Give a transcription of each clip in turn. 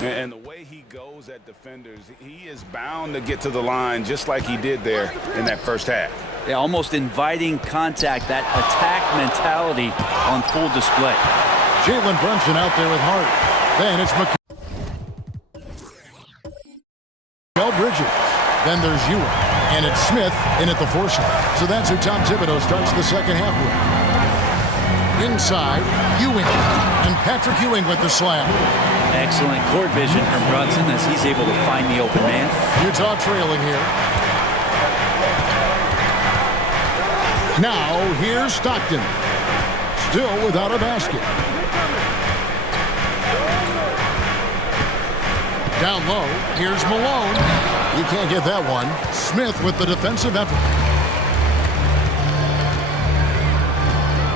And the way he goes at defenders, he is bound to get to the line just like he did there in that first half. Yeah, almost inviting contact, that attack mentality on full display. Jalen Brunson out there with Hart. Then it's Bridges. Then there's Ewing. And it's Smith in at the 4 slot. So that's who Tom Thibodeau starts the second half with. Inside, Ewing. And Patrick Ewing with the slam. Excellent court vision from Brunson as he's able to find the open man. Utah trailing here. Now, here's Stockton. Still without a basket. Down low, here's Malone. You can't get that one. Smith with the defensive effort.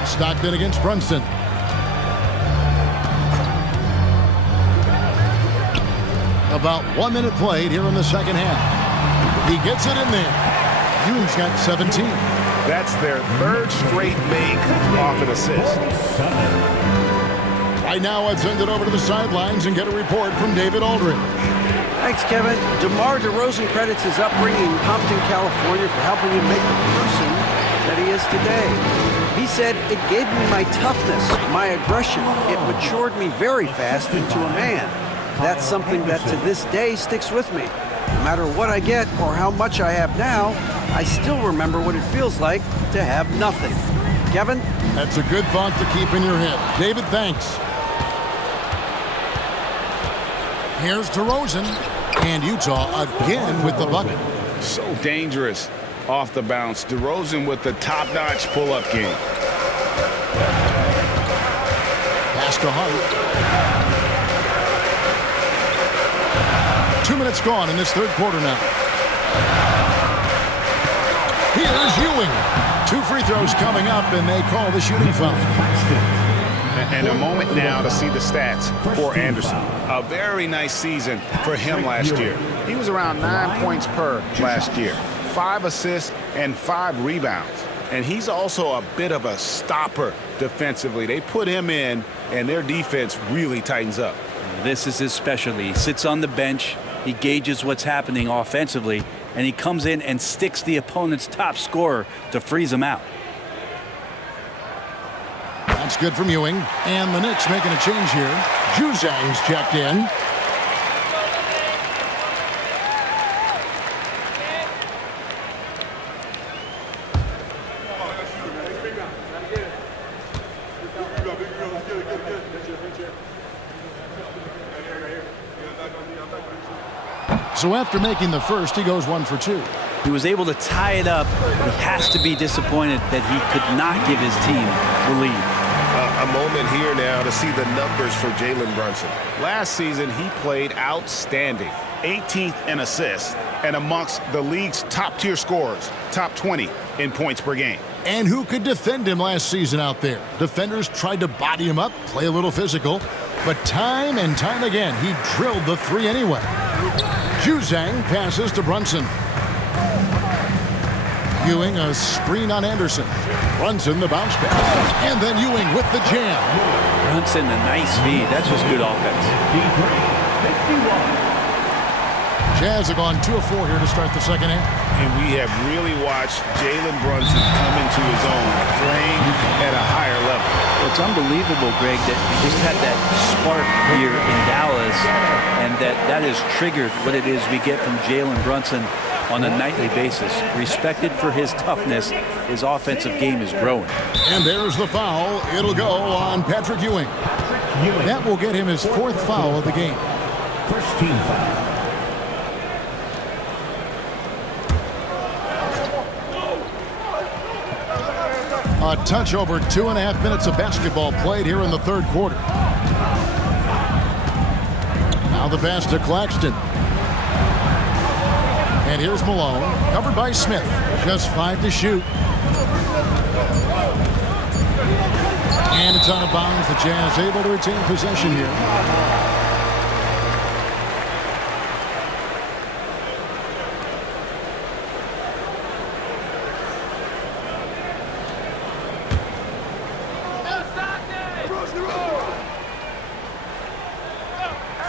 Stockton against Brunson. About 1 minute played here in the second half. He gets it in there. Ewing's got 17. That's their third straight make off an assist. Right now, let's send it over to the sidelines and get a report from David Aldridge. Thanks, Kevin. DeMar DeRozan credits his upbringing in Compton, California for helping him make the person that he is today. He said, "It gave me my toughness, my aggression. It matured me very fast into a man. That's something that to this day sticks with me. No matter what I get or how much I have now, I still remember what it feels like to have nothing." Kevin? That's a good thought to keep in your head. David, thanks. Here's DeRozan. And Utah again with the bucket. So dangerous off the bounce. DeRozan with the top-notch pull-up game. Pass to Hart. 2 minutes gone in this third quarter now. Here's Ewing. 2 free throws coming up, and they call the shooting foul. And a moment now to see the stats for Anderson. A very nice season for him last year. He was around 9 points per last year. 5 assists and 5 rebounds. And he's also a bit of a stopper defensively. They put him in, and their defense really tightens up. This is his specialty. He sits on the bench. He gauges what's happening offensively, and he comes in and sticks the opponent's top scorer to freeze him out. That's good from Ewing. And the Knicks making a change here. Juzang's checked in. So after making the first, he goes 1 for 2. He was able to tie it up. He has to be disappointed that he could not give his team the lead. A moment here now to see the numbers for Jalen Brunson. Last season, he played outstanding. 18th in assists and amongst the league's top-tier scorers, top 20 in points per game. And who could defend him last season out there? Defenders tried to body him up, play a little physical, but time and time again, he drilled the 3 anyway. Juzang passes to Brunson. Ewing a screen on Anderson. Brunson the bounce pass. And then Ewing with the jam. Brunson a nice feed. That's just good offense. Jazz have gone 2 of 4 here to start the second half. And we have really watched Jalen Brunson come into his own, playing at a higher level. Well, it's unbelievable, Greg, that we just had that spark here in Dallas, and that has triggered what it is we get from Jalen Brunson on a nightly basis. Respected for his toughness, his offensive game is growing. And there's the foul. It'll go on Patrick Ewing. That will get him his 4th foul of the game. First team foul. A touch over 2.5 minutes of basketball played here in the third quarter. Now the pass to Claxton. And here's Malone, covered by Smith. Just 5 to shoot. And it's out of bounds. The Jazz able to retain possession here.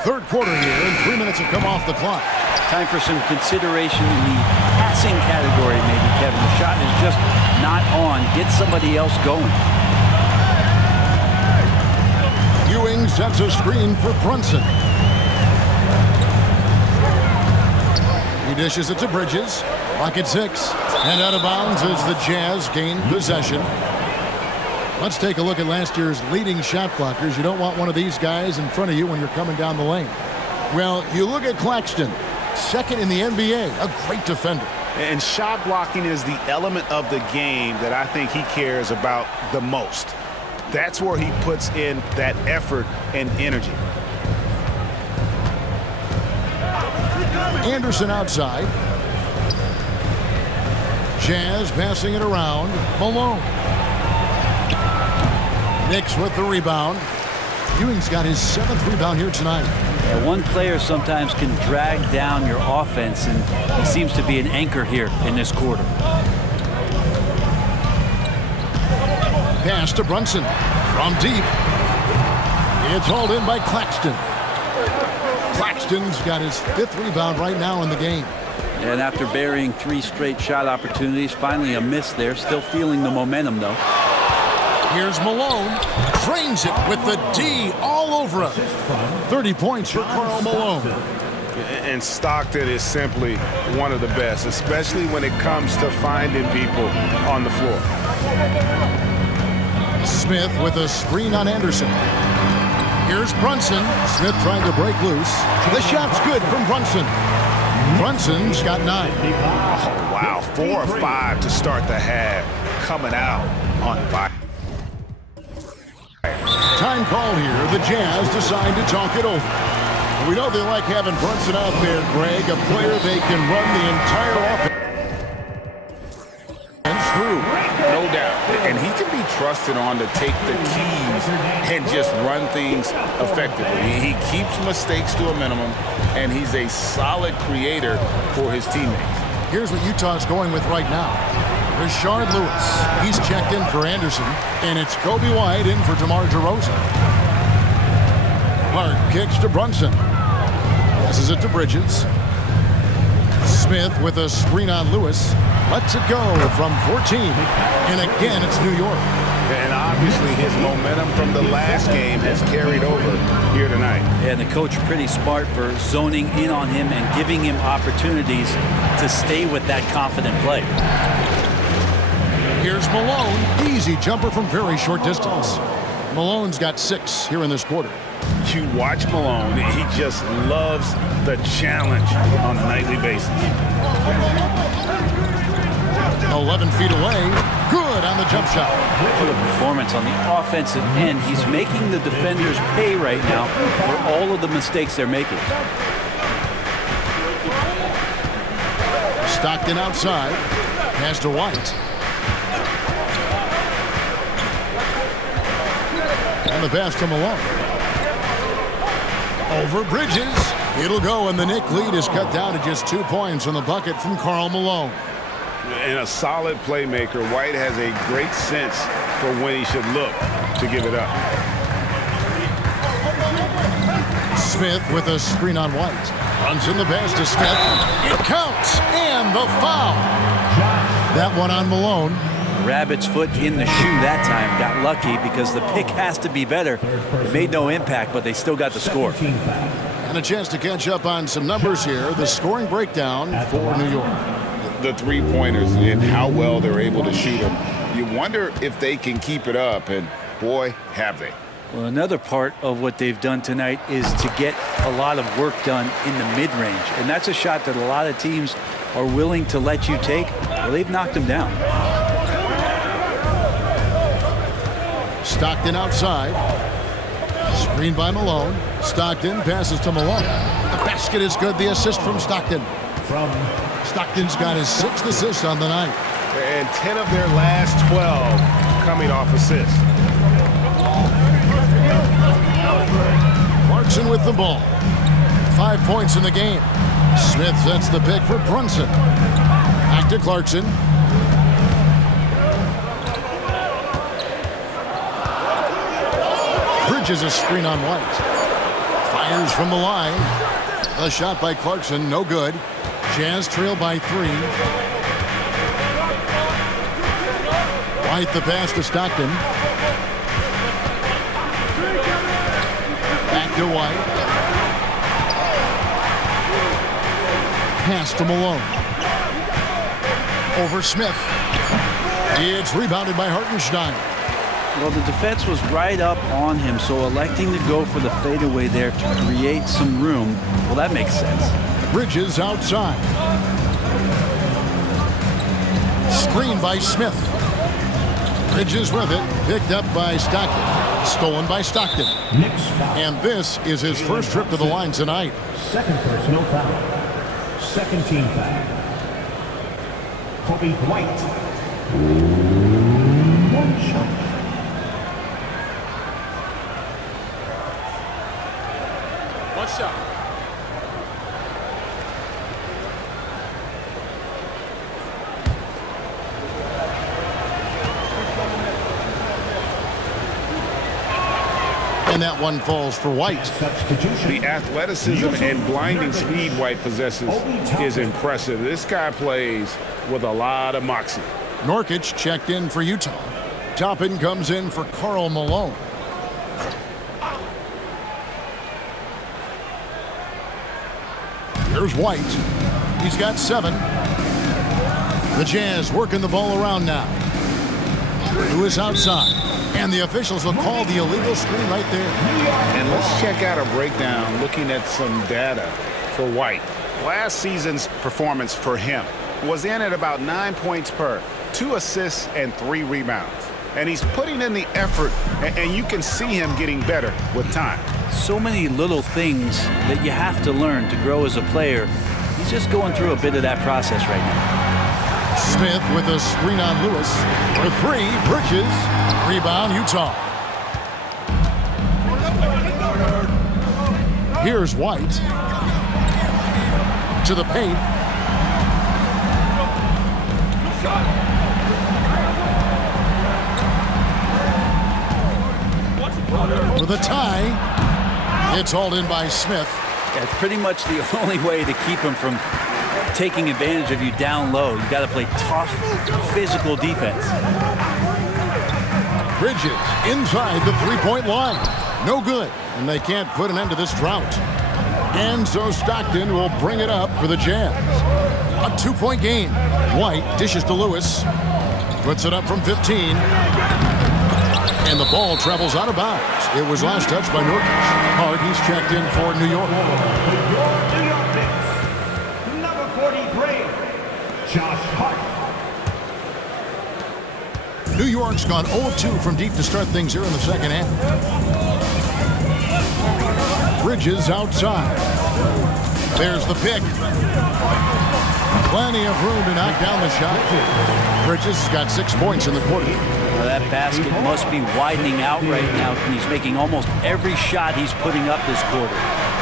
Third quarter here, and 3 minutes have come off the clock. Time for some consideration in the passing category, maybe, Kevin. The shot is just not on. Get somebody else going. Ewing sets a screen for Brunson. He dishes it to Bridges. Clock at 6. And out of bounds as the Jazz gain possession. Let's take a look at last year's leading shot blockers. You don't want one of these guys in front of you when you're coming down the lane. Well, you look at Claxton, second in the NBA, a great defender. And shot blocking is the element of the game that I think he cares about the most. That's where he puts in that effort and energy. Anderson outside. Jazz passing it around. Malone. Knicks with the rebound. Ewing's got his 7th rebound here tonight. One player sometimes can drag down your offense, and he seems to be an anchor here in this quarter. Pass to Brunson from deep. It's hauled in by Claxton. Claxton's got his 5th rebound right now in the game. And after burying 3 straight shot opportunities, finally a miss there. Still feeling the momentum, though. Here's Malone. Drains it with the D all over him. 30 points for Karl Malone. And Stockton is simply one of the best, especially when it comes to finding people on the floor. Smith with a screen on Anderson. Here's Brunson. Smith trying to break loose. The shot's good from Brunson. Brunson's got 9. Oh, wow. 4 or 5 to start the half. Coming out on fire. Time call here. The Jazz decide to talk it over. We know they like having Brunson out there, Greg, a player they can run the entire offense through. No doubt. And he can be trusted on to take the keys and just run things effectively. He keeps mistakes to a minimum, and he's a solid creator for his teammates. Here's what Utah's going with right now. Rashard Lewis. He's checked in for Anderson, and it's Kobe White in for DeMar DeRozan. Clark kicks to Brunson. Passes it to Bridges. Smith with a screen on Lewis. Lets it go from 14. And again, it's New York. And obviously his momentum from the last game has carried over here tonight. And the coach pretty smart for zoning in on him and giving him opportunities to stay with that confident play. Here's Malone. Easy jumper from very short distance. Malone's got 6 here in this quarter. You watch Malone, he just loves the challenge on a nightly basis. 11 feet away. Good on the jump shot. What a performance on the offensive end. He's making the defenders pay right now for all of the mistakes they're making. Stockton outside. Pass to White. And the pass to Malone. Over Bridges. It'll go, and the Knicks lead is cut down to just 2 points on the bucket from Karl Malone. And a solid playmaker, White has a great sense for when he should look to give it up. Smith with a screen on White. Runs in the pass to Smith. It counts, and the foul. That one on Malone. Rabbit's foot in the shoe that time. Got lucky because the pick has to be better. It made no impact, but they still got the score. And a chance to catch up on some numbers here. The scoring breakdown for New York. The three-pointers and how well they're able to shoot them. You wonder if they can keep it up, and boy, have they. Well, another part of what they've done tonight is to get a lot of work done in the mid-range. And that's a shot that a lot of teams are willing to let you take. Well, they've knocked them down. Stockton outside. Screen by Malone. Stockton passes to Malone. The basket is good. The assist from Stockton. Stockton's got his 6th assist on the night. And 10 of their last 12 coming off assists. Clarkson with the ball. 5 points in the game. Smith sets the pick for Brunson. Back to Clarkson. Bridges a screen on White. Fires from the line. A shot by Clarkson, no good. Jazz trail by 3. White the pass to Stockton. Back to White. Pass to Malone. Over Smith. It's rebounded by Hartenstein. Well, the defense was right up on him, so electing to go for the fadeaway there to create some room, well, that makes sense. Bridges outside. Screen by Smith. Bridges with it. Picked up by Stockton. Stolen by Stockton. Knicks foul. And this is his first trip to the line tonight. Second personal foul. Second team foul. Kobe White. One shot. One shot. And that one falls for White. Substitution. The athleticism and blinding speed White possesses is impressive. This guy plays with a lot of moxie. Nurkic checked in for Utah. Toppin comes in for Karl Malone. Here's White. He's got 7. The Jazz working the ball around now. Lewis outside. And the officials will call the illegal screen right there. And let's check out a breakdown looking at some data for White. Last season's performance for him was in at about 9 points per, 2 assists and 3 rebounds. And he's putting in the effort, and you can see him getting better with time. So many little things that you have to learn to grow as a player. He's just going through a bit of that process right now. Smith with a screen on Lewis. For 3, Bridges. Rebound, Utah. Here's White. To the paint. For the tie. It's hauled in by Smith. That's pretty much the only way to keep him from taking advantage of you down low. You got to play tough, physical defense. Bridges inside the three-point line. No good, and they can't put an end to this drought. And so Stockton will bring it up for the Jazz. A 2-point game. White dishes to Lewis. Puts it up from 15. And the ball travels out of bounds. It was last touched by Nurkic. Hart, he's checked in for New York. New York Knicks. Number 43. Josh Hart. New York's gone 0-2 from deep to start things here in the second half. Bridges outside. There's the pick. Plenty of room to knock down the shot. Bridges has got 6 points in the quarter. Well, that basket must be widening out right now, and he's making almost every shot he's putting up this quarter.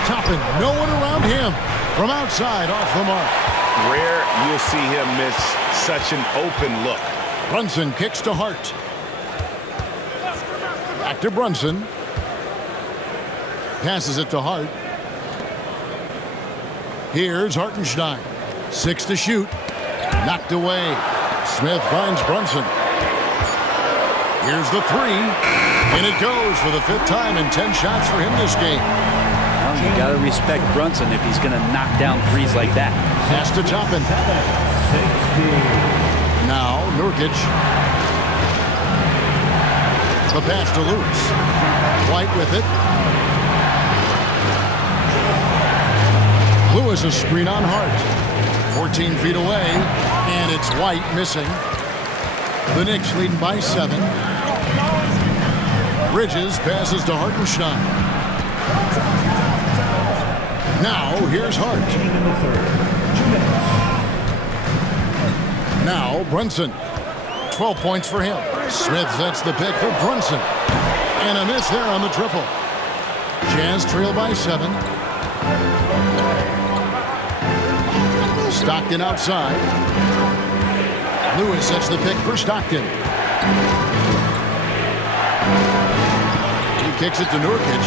Toppin, no one around him. From outside, off the mark. Rare you'll see him miss such an open look. Brunson kicks to Hart. Back to Brunson. Passes it to Hart. Here's Hartenstein. 6 to shoot. Knocked away. Smith finds Brunson. Here's the 3. And it goes for the 5th time in 10 shots for him this game. Well, you got to respect Brunson if he's going to knock down threes like that. Pass to Toppin. Now Nurkic. The pass to Lewis. White with it. Lewis a screen on Hart. 14 feet away, and it's White missing. The Knicks leading by 7. Bridges passes to Hartenstein. Now here's Hart. Now Brunson. 12 points for him. Smith sets the pick for Brunson. And a miss there on the triple. Jazz trail by 7. Stockton outside. Lewis sets the pick for Stockton. He kicks it to Nurkic.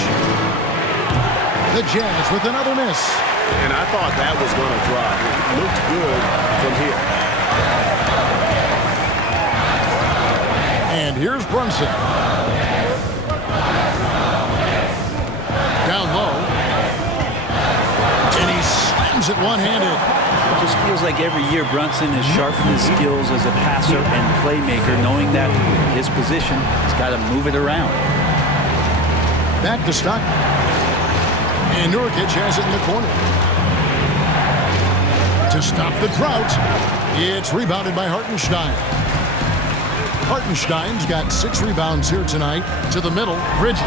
The Jazz with another miss. And I thought that was going to drop. It looked good from here. And here's Brunson. Down low. And he slams it one-handed. It just feels like every year Brunson has sharpened his skills as a passer and playmaker, knowing that his position, he's got to move it around. Back to Stockton. And Nurkic has it in the corner. To stop the drought, it's rebounded by Hartenstein. Hartenstein's got 6 rebounds here tonight. To the middle, Bridges.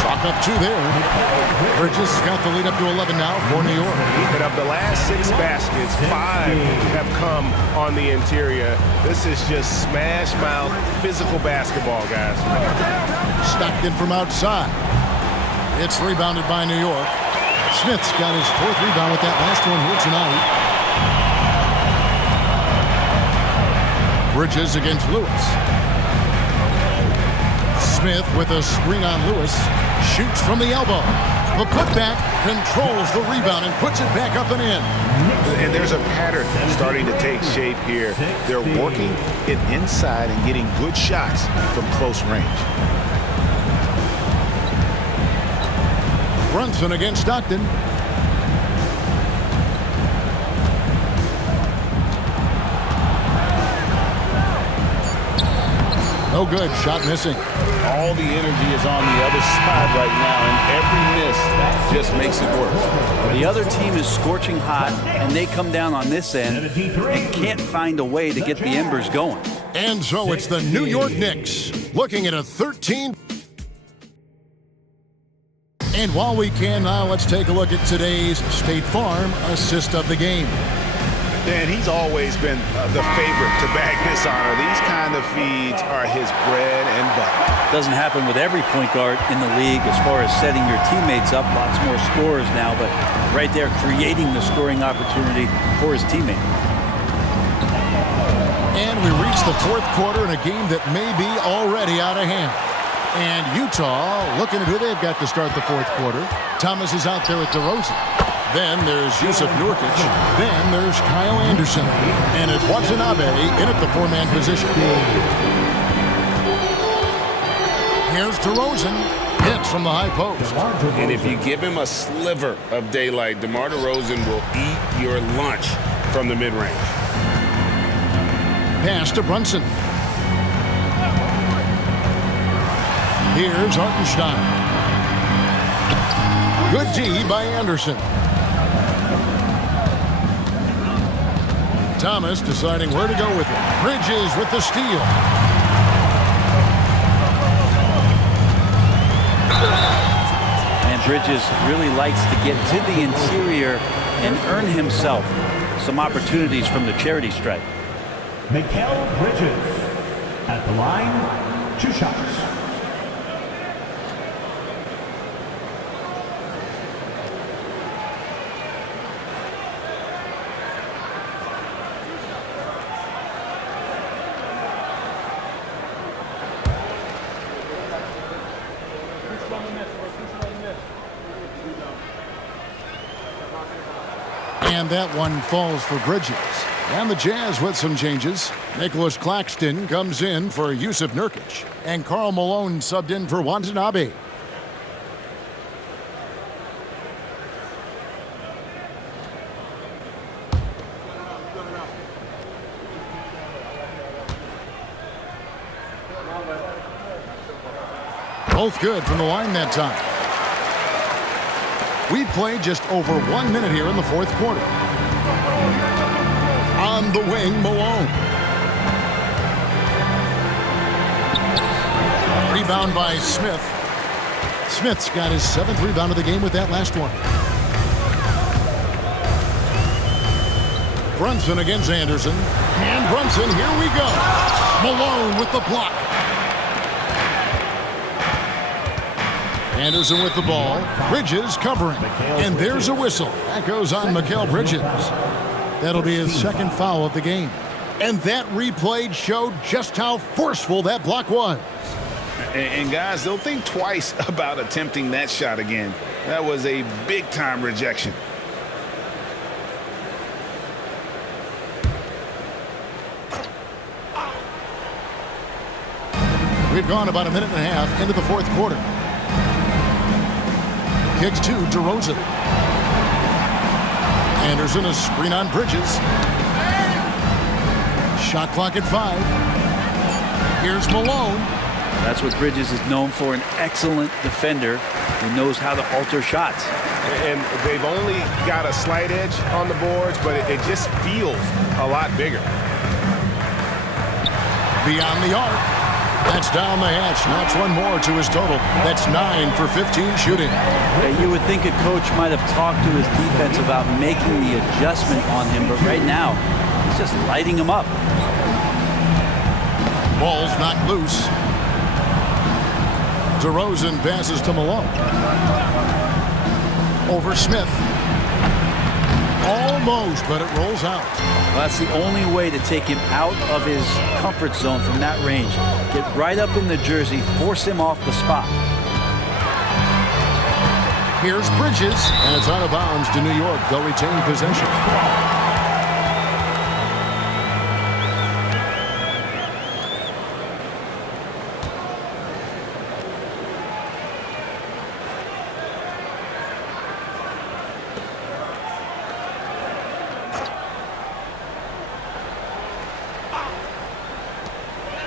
Chalk up 2 there. Bridges has got the lead up to 11 now for New York. And of the last 6 baskets, 5 have come on the interior. This is just smash mouth, physical basketball, guys. Stockton from outside. It's rebounded by New York. Smith's got his 4th rebound with that last one here tonight. Bridges against Lewis. Smith with a screen on Lewis. Shoots from the elbow. The putback controls the rebound and puts it back up and in. And there's a pattern starting to take shape here. They're working it inside and getting good shots from close range. Brunson against Stockton. No good. Shot missing. All the energy is on the other side right now, and every miss just makes it worse. The other team is scorching hot, and they come down on this end and can't find a way to get the embers going. And so it's the New York Knicks looking at a 13. And while we can now, let's take a look at today's State Farm assist of the game. And he's always been the favorite to bag this honor. These kind of feeds are his bread and butter. Doesn't happen with every point guard in the league as far as setting your teammates up. Lots more scorers now, but right there creating the scoring opportunity for his teammate. And we reach the 4th quarter in a game that may be already out of hand. And Utah looking at who they've got to start the 4th quarter. Thomas is out there with DeRozan. Then there's Yusuf Nurkic. Then there's Kyle Anderson. And it's Watanabe in at the 4-man position. Here's DeRozan. Hits from the high post. And if you give him a sliver of daylight, DeMar DeRozan will eat your lunch from the mid-range. Pass to Brunson. Here's Hartenstein. Good D by Anderson. Thomas deciding where to go with it. Bridges with the steal. And Bridges really likes to get to the interior and earn himself some opportunities from the charity stripe. Mikal Bridges at the line, 2 shots. And that one falls for Bridges. And the Jazz with some changes. Nicholas Claxton comes in for Yusuf Nurkic. And Karl Malone subbed in for Watanabe. Both good from the line that time. We've played just over 1 minute here in the 4th quarter. On the wing, Malone. Rebound by Smith. Smith's got his 7th rebound of the game with that last one. Brunson against Anderson. And Brunson, here we go. Malone with the block. Anderson with the ball. Bridges covering. And there's a whistle. That goes on Mikal Bridges. That'll be his 2nd foul of the game. And that replay showed just how forceful that block was. And guys, they'll think twice about attempting that shot again. That was a big-time rejection. We've gone about a minute and a half into the fourth quarter. Kicks to DeRozan. Anderson, a screen on Bridges. Shot clock at 5. Here's Malone. That's what Bridges is known for, an excellent defender who knows how to alter shots. And they've only got a slight edge on the boards, but it just feels a lot bigger. Beyond the arc. That's down the hatch. Knocks one more to his total. That's 9 for 15 shooting. Yeah, you would think a coach might have talked to his defense about making the adjustment on him, but right now, he's just lighting him up. Ball's knocked loose. DeRozan passes to Malone. Over Smith. Almost, but it rolls out. Well, that's the only way to take him out of his comfort zone from that range. Get right up in the jersey, force him off the spot. Here's Bridges, and it's out of bounds to New York. They'll retain possession.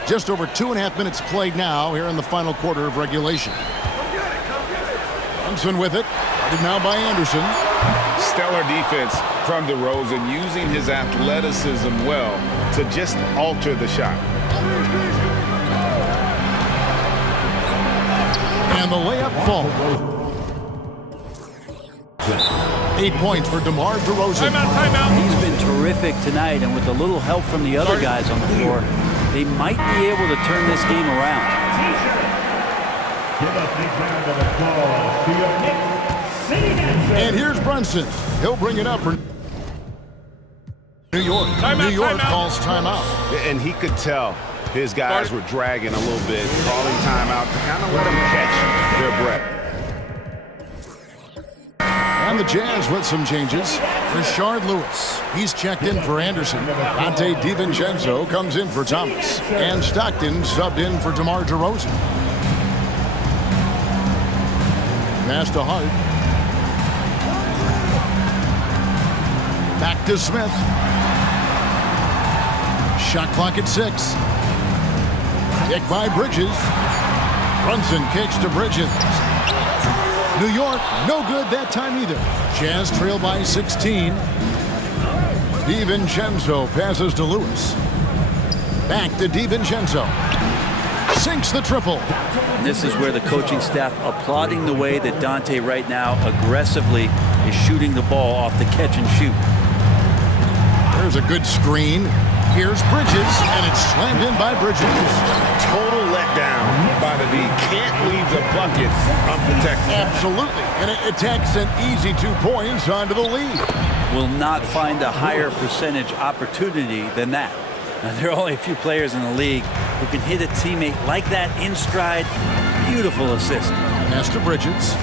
Just over 2.5 minutes played now here in the final quarter of regulation. Brunson with it. Guarded now by Anderson. Stellar defense from DeRozan, using his athleticism well to just alter the shot. And the layup falls. 8 points for DeMar DeRozan. He's been terrific tonight, and with a little help from the other guys on the floor, they might be able to turn this game around. Give a big round of applause to your Knicks. And here's Brunson. He'll bring it up for New York. New York calls timeout. And he could tell his guys were dragging a little bit, calling timeout to kind of let them catch their breath. And the Jazz with some changes. Rashard Lewis. He's checked in for Anderson. Dante DiVincenzo comes in for Thomas. And Stockton subbed in for DeMar DeRozan. Pass to Hart. Back to Smith. Shot clock at 6. Kick by Bridges. Brunson kicks to Bridges. New York, no good that time either. Jazz trail by 16. DiVincenzo passes to Lewis. Back to DiVincenzo. Sinks the triple. This is where the coaching staff applauding the way that Dante right now aggressively is shooting the ball off the catch and shoot. There's a good screen. Here's Bridges, and it's slammed in by Bridges. Total letdown by the D. Can't leave the bucket unprotected. Absolutely. And it attacks an easy 2 points onto the lead. Will not find a higher percentage opportunity than that. Now, there are only a few players in the league who can hit a teammate like that in stride. Beautiful assist. Pass to Bridges.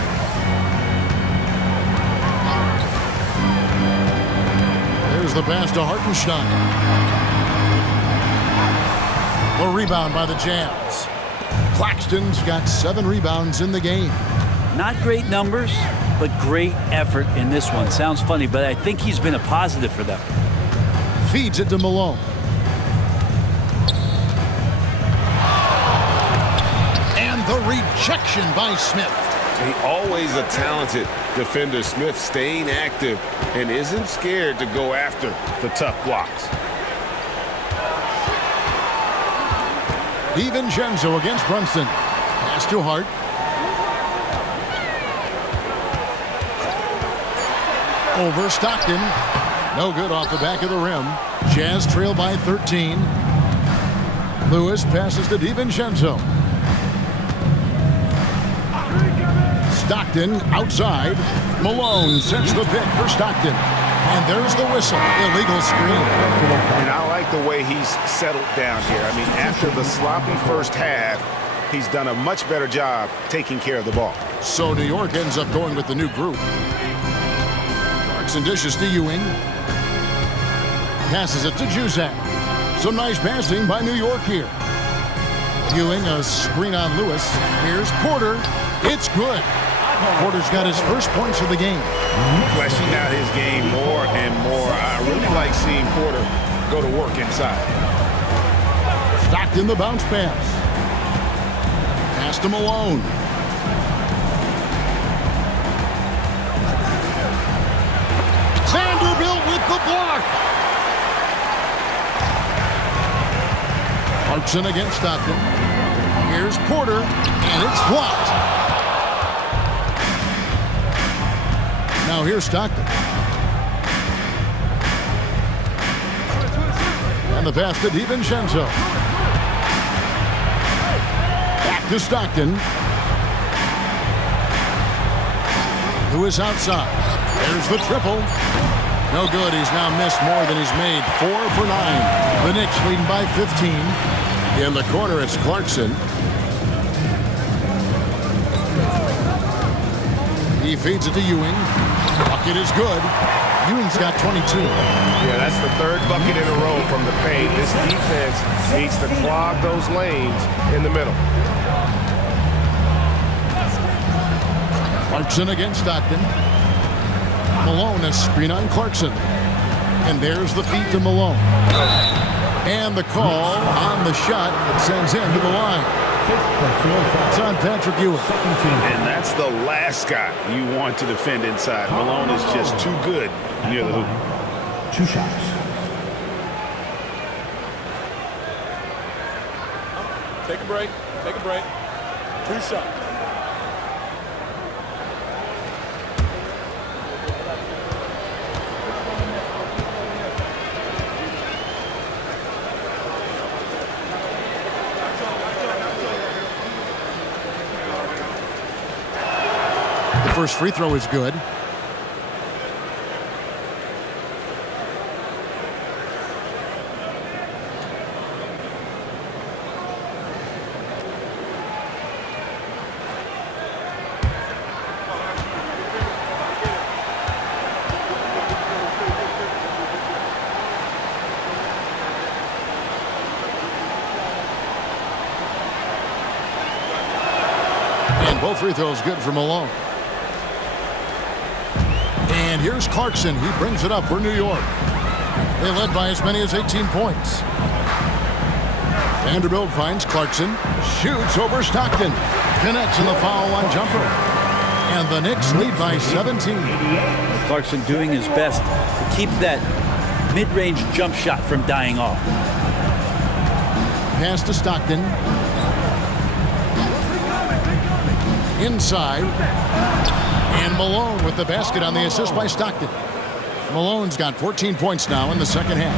There's the pass to Hartenstein. The rebound by the Jazz. Claxton's got 7 rebounds in the game. Not great numbers, but great effort in this one. Sounds funny, but I think he's been a positive for them. Feeds it to Malone. And the rejection by Smith. He always a talented defender, Smith, staying active and isn't scared to go after the tough blocks. DiVincenzo against Brunson. Pass to Hart. Over Stockton. No good off the back of the rim. Jazz trail by 13. Lewis passes to DiVincenzo. Stockton outside. Malone sets the pick for Stockton. And there's the whistle. Illegal screen. And I like the way he's settled down here. I mean, after the sloppy first half, he's done a much better job taking care of the ball. So New York ends up going with the new group. Clarkson dishes to Ewing. Passes it to Juzang. Some nice passing by New York here. Ewing, a screen on Lewis. Here's Porter. It's good. Porter's got his first points of the game. Fleshing out his game more and more. I really like seeing Porter go to work inside. Stockton the bounce pass. Pass to Malone. Vanderbilt with the block. Brunson against Stockton. Here's Porter, and it's blocked. Now here's Stockton. And the pass to DiVincenzo. Back to Stockton. Who is outside. There's the triple. No good. He's now missed more than he's made. 4 for 9. The Knicks leading by 15. In the corner, it's Clarkson. He feeds it to Ewing. Bucket is good. Ewing's got 22. Yeah, that's the third bucket in a row from the paint. This defense needs to clog those lanes in the middle. Clarkson against Stockton. Malone, a screen on Clarkson. And there's the feed to Malone. And the call on the shot that sends him to the line. It's on Patrick Ewing. And that's the last guy you want to defend inside. Malone is just too good near the hoop. 2 shots. Take a break. Take a break. 2 shots. First free throw is good. And both free throws good for Malone. And here's Clarkson. He brings it up for New York. They led by as many as 18 points. Vanderbilt finds Clarkson. Shoots over Stockton. Connects in the foul line jumper. And the Knicks lead by 17. Clarkson doing his best to keep that mid-range jump shot from dying off. Pass to Stockton. Inside. And Malone with the basket on the assist by Stockton. Malone's got 14 points now in the second half.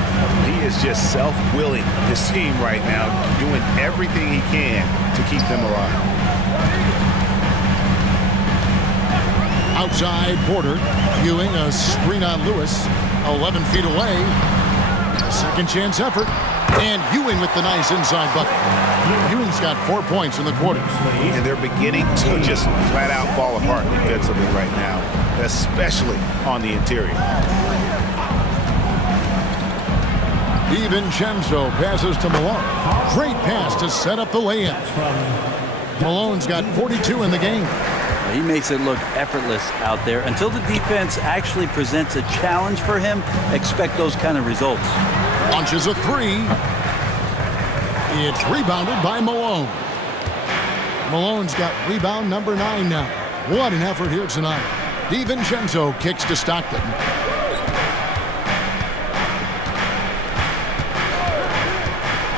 He is just self-willing, this team right now, doing everything he can to keep them alive. Outside, Porter. Ewing, a screen on Lewis. 11 feet away. Second chance effort. And Ewing with the nice inside bucket. Ewing's got 4 points in the quarter. And they're beginning to just flat out fall apart defensively right now, especially on the interior. DiVincenzo passes to Malone. Great pass to set up the lay-in. Malone's got 42 in the game. He makes it look effortless out there. Until the defense actually presents a challenge for him, expect those kind of results. Launches a three. It's rebounded by Malone. Malone's got rebound number 9 now. What an effort here tonight. DiVincenzo kicks to Stockton.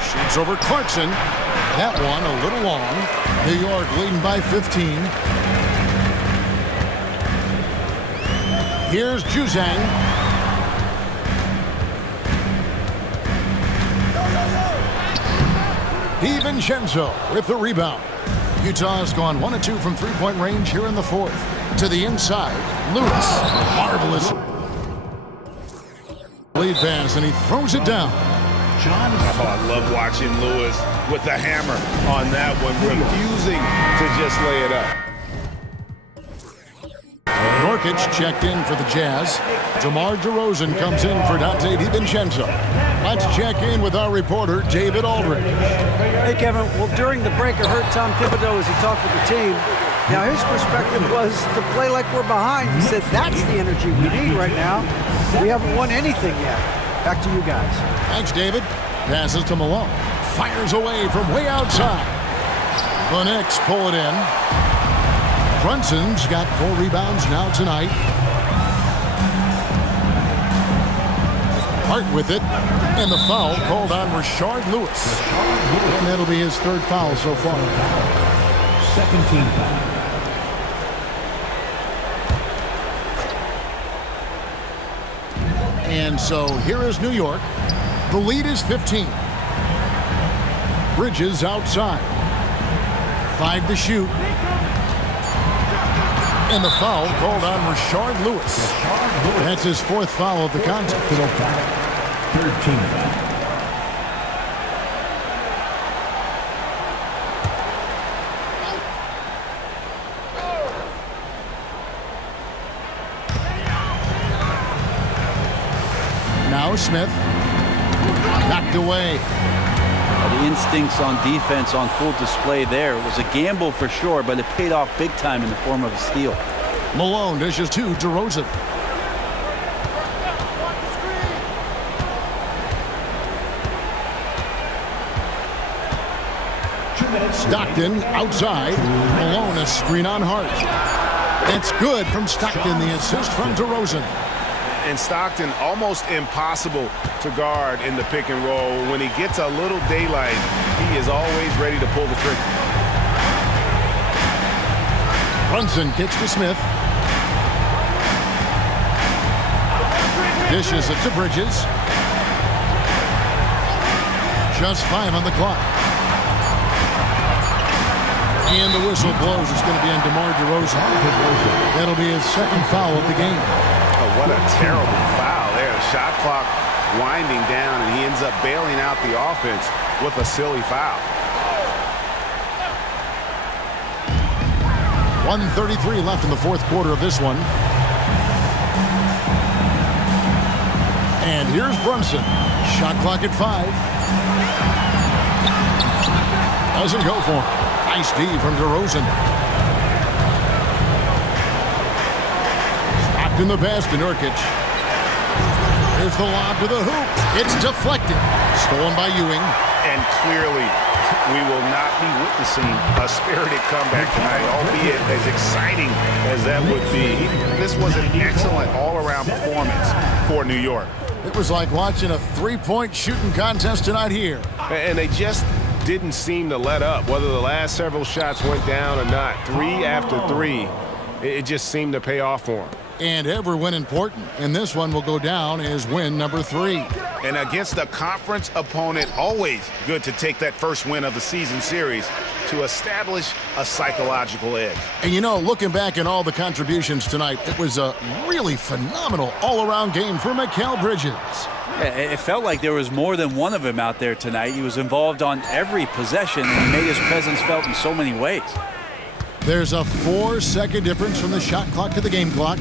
Shoots over Clarkson. That one a little long. New York leading by 15. Here's Juzang. DiVincenzo with the rebound. Utah's gone 1 of 2 from three-point range here in the fourth. To the inside, Lewis. Marvelous lead pass, and he throws it down. Oh, I love watching Lewis with the hammer on that one, refusing to just lay it up. Nurkic checked in for the Jazz. DeMar DeRozan comes in for Dante DiVincenzo. Let's check in with our reporter, David Aldridge. Hey, Kevin. Well, during the break, I heard Tom Thibodeau as he talked with the team. Now, his perspective was to play like we're behind. He said that's the energy we need right now. We haven't won anything yet. Back to you guys. Thanks, David. Passes to Malone. Fires away from way outside. The Knicks pull it in. Brunson's got 4 rebounds now tonight. Hart with it. And the foul called on Rashard Lewis. And that'll be his 3rd foul so far. Second team foul. And so here is New York. The lead is 15. Bridges outside. 5 to shoot. And the foul called on Rashard Lewis. That's his 4th foul of the contest. 13 foul. Now Smith. Knocked away. The instincts on defense on full display there. It was a gamble for sure, but it paid off big time in the form of a steal. Malone dishes to DeRozan. Stockton outside. Malone a screen on Hart. It's good from Stockton. The assist from DeRozan. And Stockton almost impossible to guard in the pick and roll. When he gets a little daylight, he is always ready to pull the trigger. Brunson kicks to Smith. Dishes it to Bridges. Just 5 on the clock. And the whistle blows. It's going to be on DeMar DeRozan. That'll be his 2nd foul of the game. Oh, what a terrible foul there. The shot clock winding down, and he ends up bailing out the offense with a silly foul. 1:33 left in the 4th quarter of this one. And here's Brunson. Shot clock at 5. Doesn't go for him. Nice D from DeRozan. Stopped in the pass to Nurkic. Here's the lob to the hoop. It's deflected. Stolen by Ewing. And clearly, we will not be witnessing a spirited comeback tonight, albeit as exciting as that would be. This was an excellent all-around performance for New York. It was like watching a 3-point shooting contest tonight here. And they just didn't seem to let up, whether the last several shots went down or not. 3 after 3, it just seemed to pay off for them. And every win important, and this one will go down as win number 3. And against a conference opponent, always good to take that first win of the season series to establish a psychological edge. And you know, looking back at all the contributions tonight, it was a really phenomenal all-around game for Mikal Bridges. It felt like there was more than one of him out there tonight. He was involved on every possession, and he made his presence felt in so many ways. There's a 4-second difference from the shot clock to the game clock.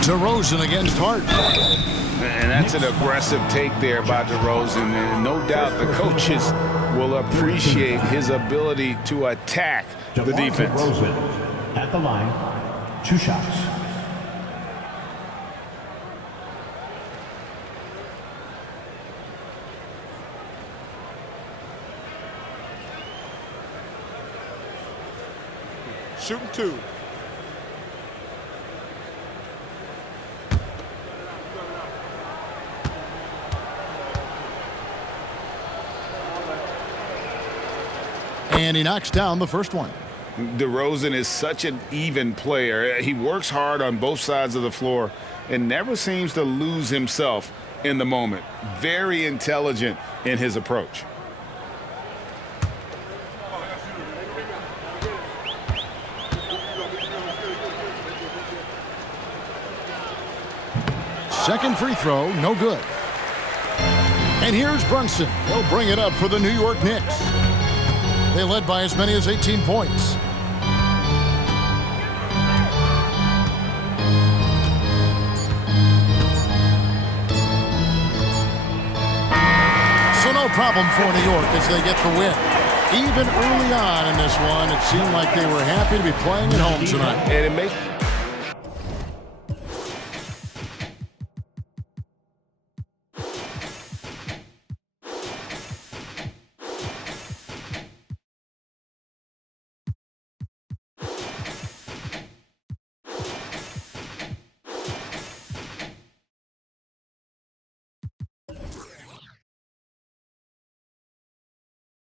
DeRozan against Hart. And that's an aggressive take there by DeRozan. And no doubt the coaches will appreciate his ability to attack the defense. DeRozan at the line, 2 shots. Shooting 2. And he knocks down the first one. DeRozan is such an even player. He works hard on both sides of the floor and never seems to lose himself in the moment. Very intelligent in his approach. Second free throw, no good. And here's Brunson. He'll bring it up for the New York Knicks. They led by as many as 18 points. So no problem for New York as they get the win. Even early on in this one, it seemed like they were happy to be playing at home tonight. And it makes